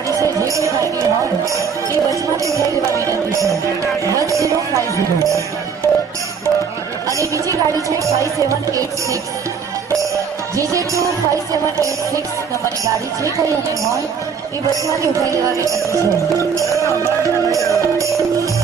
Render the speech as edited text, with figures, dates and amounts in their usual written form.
પડી છે જે કોઈ ભાઈની હોય એ બસમાંથી ઉઠાઈ દેવા વિનંતી છે 1050 અને બીજી ગાડી છે 5786 GJ2 5786 નંબરની ગાડી છે કોઈ અને હોય એ બસમાંથી ઉઠાઈ દેવા વિનંતી છે